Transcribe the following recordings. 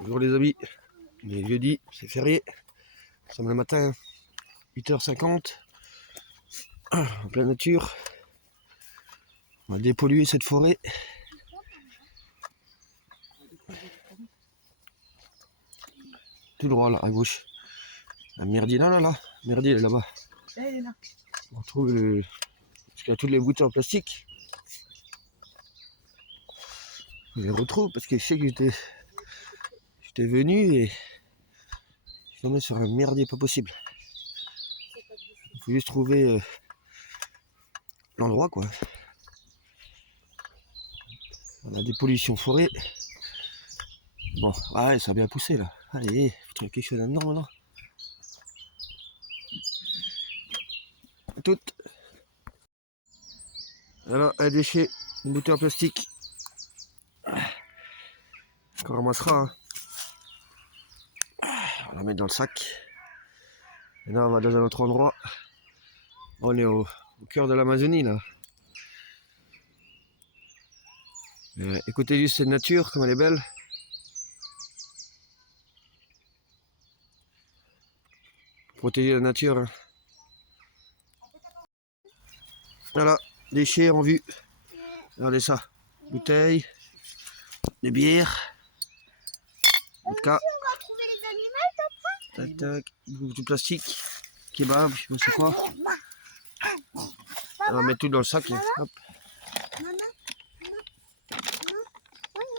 Bonjour les amis, il est jeudi, c'est férié, nous sommes le matin, 8h50, en pleine nature, on va dépolluer cette forêt. Tout droit là, à gauche. La merdier là, merdier est là-bas. On retrouve parce qu'il y a toutes les bouteilles en plastique. Je les retrouve parce que je sais que j'étais venu et je suis tombé sur un merdier pas possible. Il faut juste trouver l'endroit quoi. On a des pollutions forêt. Bon, ouais, ça a bien poussé là. Allez, il faut trouver quelque chose là-dedans maintenant. Toutes. Alors, un déchet, une bouteille en plastique. On ramassera. On la met dans le sac. Et là, on va dans un autre endroit. On est au cœur de l'Amazonie là. Écoutez juste cette nature, comme elle est belle. Protéger la nature. Hein. Voilà, déchets en vue. Regardez ça. Bouteilles, des bières. Vodka. On va trouver les animaux. Tac, tac. Du plastique. Kebab, je sais pas c'est quoi. On va mettre tout dans le sac. Là. Hop.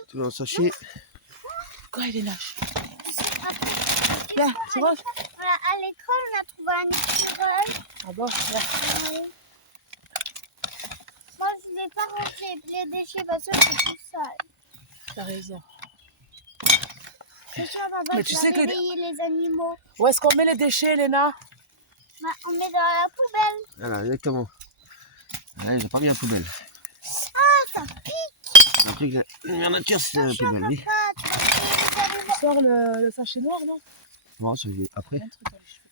Tout dans le sachet. Quoi, il est lâche? Là, c'est bon? Voilà, à l'école, on a trouvé un écureuil. Ah bon? Là. Moi, je ne vais pas ranger les déchets parce que c'est tout sale. T'as raison. C'est sûr, on va Mais tu sais que- réveiller les animaux. Où est-ce qu'on met les déchets, Léna? Bah, on met dans la poubelle. Voilà, exactement. Ouais, j'ai pas mis la poubelle. Ah, ça pique. J'ai cru que la nature c'était la poubelle, oui. Papa, tu vas réveiller les animaux. Tu sors le sachet noir, non? Non, c'est après. Un truc dans les cheveux.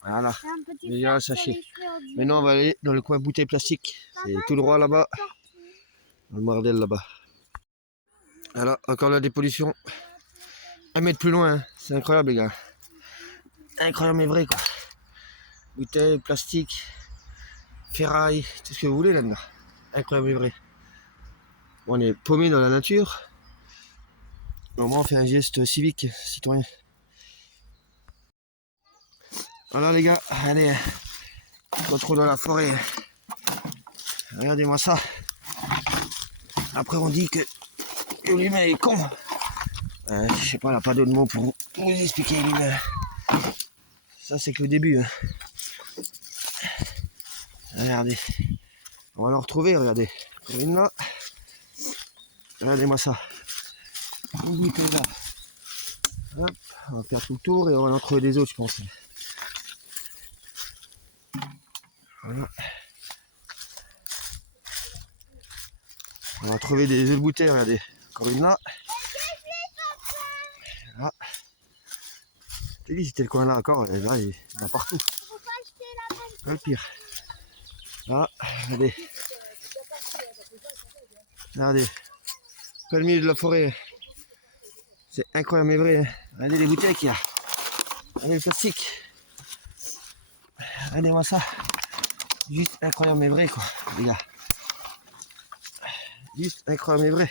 Voilà. Il y a un petit Il y a un fer sur sachet. les cheveux, on dit. Maintenant, on va aller dans le coin bouteille plastique. C'est tout droit là-bas. Dans le Mardel là-bas. Voilà, encore la dépollution. 1 mètre plus loin, hein. C'est incroyable les gars. Incroyable mais vrai quoi. Bouteilles, plastique, ferraille, tout ce que vous voulez là-dedans. Incroyable mais vrai. On est paumé dans la nature. Au moins on fait un geste civique, citoyen. Voilà les gars, allez, on se retrouve dans la forêt. Regardez-moi ça. Après on dit que l'humain est con. Je sais pas, elle n'a pas d'autre mot pour vous expliquer l'humain. Ça c'est que le début. Hein. Regardez. On va le retrouver, regardez. Une là. Regardez-moi ça. Une bouteille là. Hop, on va faire tout le tour et on va en trouver des autres, je pense. Voilà. On va trouver des autres bouteilles, regardez. Encore une là. Là. Je t'ai dit, c'était le coin là encore. Là, il y en a partout. Faut pas acheter la bonne. Pas le pire. Là, regardez. Regardez. Pas le milieu de la forêt. C'est incroyable mais vrai. Hein. Regardez les bouteilles qu'il y a. Regardez le plastique. Regardez-moi ça. Juste incroyable mais vrai quoi, les gars. Juste incroyable mais vrai.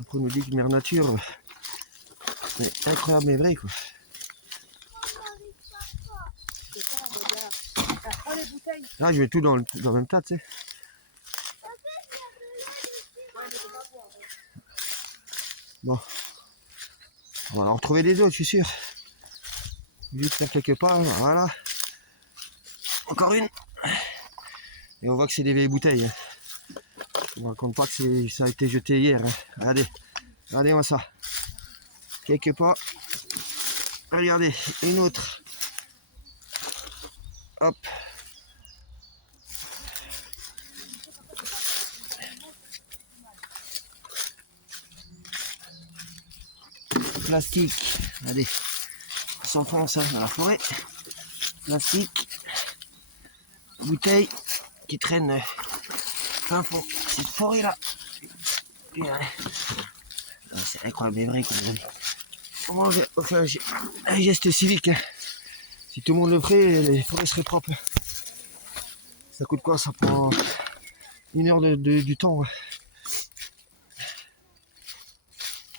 Après on nous dit que mère nature. C'est incroyable mais vrai quoi. Oh, les bouteilles. Là je mets tout dans le même tas, tu sais. Bon. On va en retrouver des autres, je suis sûr. Juste faire quelques pas, voilà. Encore une. Et on voit que c'est des vieilles bouteilles. Hein. On ne raconte pas que ça a été jeté hier. Hein. Regardez. Regardez-moi ça. Quelques pas. Regardez, une autre. Hop. Plastique. Regardez. On s'enfonce dans la forêt. Plastique. Bouteille qui traîne fin fond. Cette forêt là. Bien. Ah, c'est incroyable, mais vrai, quoi, les amis. Comment on fait un geste civique, hein. Si tout le monde le ferait, les forêts seraient propres. Ça coûte quoi? Ça prend 1 heure du temps. Ouais.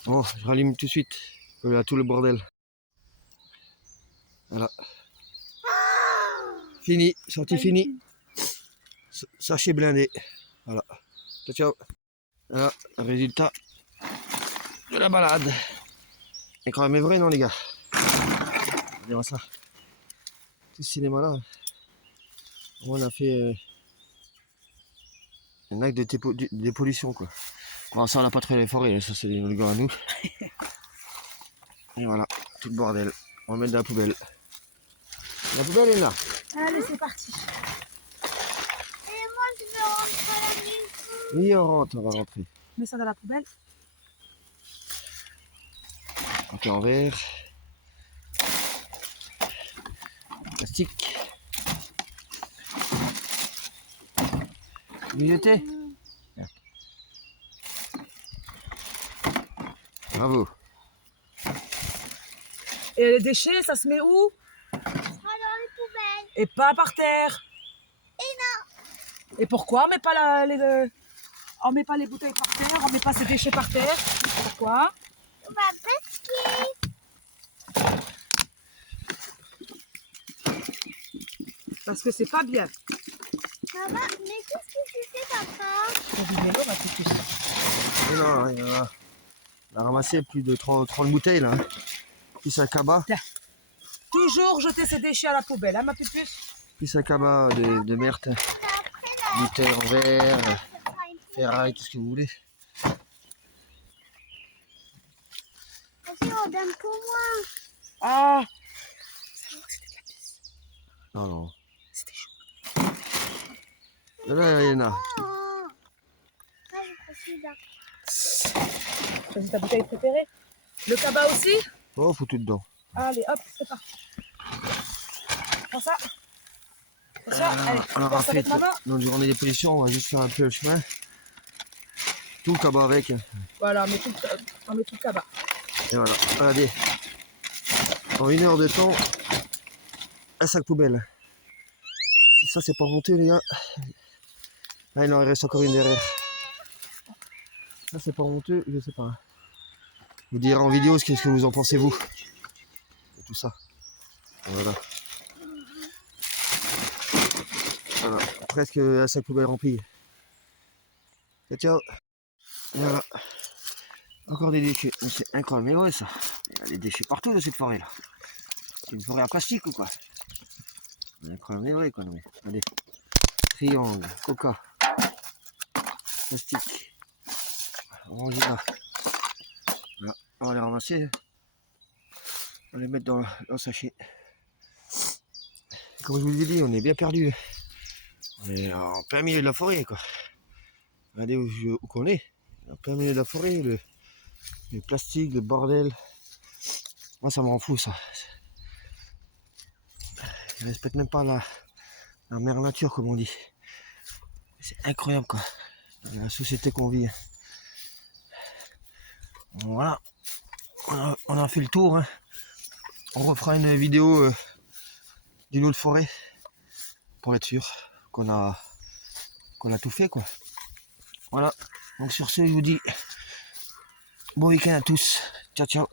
Bon, je rallume tout de suite. Il y a tout le bordel. Voilà. Fini, sortie finie. Sachet blindé. Voilà. Ciao, ciao. Voilà, le résultat de la balade. C'est quand même vrai, non, les gars? Regardez ça. Tout ce cinéma-là. On a fait un acte de dépollution, quoi. Bon, ça, on n'a pas trouvé les forêts, ça, c'est des gars à nous. Et voilà, tout le bordel. On va mettre dans la poubelle. La poubelle est là. Allez, c'est parti. Et moi, je veux rentrer à la maison. Oui, on va rentrer. Mets ça dans la poubelle. Ok, en verre. Plastique. Milité. Bravo. Et les déchets, ça se met où? Ça sera dans les poubelles. Et pas par terre. Et non. Et pourquoi on met pas on met pas les bouteilles par terre, on met pas ces déchets par terre? Pourquoi? Bah, Parce que c'est pas bien. maman, mais qu'est-ce que tu fais, papa? Ton vélo, ma petite puce. Et non, on a ramassé plus de 30 bouteilles là. Plus un cabas. Toujours jeter ces déchets à la poubelle, hein, ma petite puce? Plus un cabas de merde. Bouteilles en verre, Ça sera une ferraille, tout ce que vous voulez. Vas-y, on donne pour moi. Ah! Non, non. C'était chaud. Là, il y en a. Oh. Ah, je prends celui-là. Choisis ta bouteille préférée. Le cabas aussi? Oh, faut tout dedans. Allez, hop, c'est parti. Prends ça. Prends ça. Allez, On aura passe fait avec maman. notre journée des pollutions, on va juste faire un peu le chemin. Tout le cabas avec. Voilà, on met tout le cabas. Et voilà, regardez. En 1 heure de temps, un sac poubelle. Si ça, c'est pas honteux, les gars. Ah, il en reste encore une derrière. Ça, c'est pas honteux, je sais pas. Vous direz en vidéo ce que vous en pensez, vous. Et tout ça. Voilà. Voilà, presque un sac poubelle rempli. Ciao, ciao. Voilà. Encore des déchets. C'est incroyable, mais ouais, ça. Il y a des déchets partout dans cette forêt là. C'est une forêt à plastique ou quoi? C'est incroyable, mais ouais, quoi. Non, mais. Regardez. Triangle, coca, plastique. On y va. Voilà. On va les ramasser. On va les mettre dans le sachet. Comme je vous l'ai dit, on est bien perdu. On est en plein milieu de la forêt, quoi. Regardez où qu'on est. En plein milieu de la forêt, le plastique, le bordel. Moi, ça me rend fou, ça. Ils respectent même pas la mère nature, comme on dit. C'est incroyable, quoi. Dans la société qu'on vit. Voilà. On a fait le tour. Hein. On refera une vidéo d'une autre forêt pour être sûr qu'on a tout fait, quoi. Voilà. Donc sur ce, je vous dis bon week-end à tous. Ciao, ciao.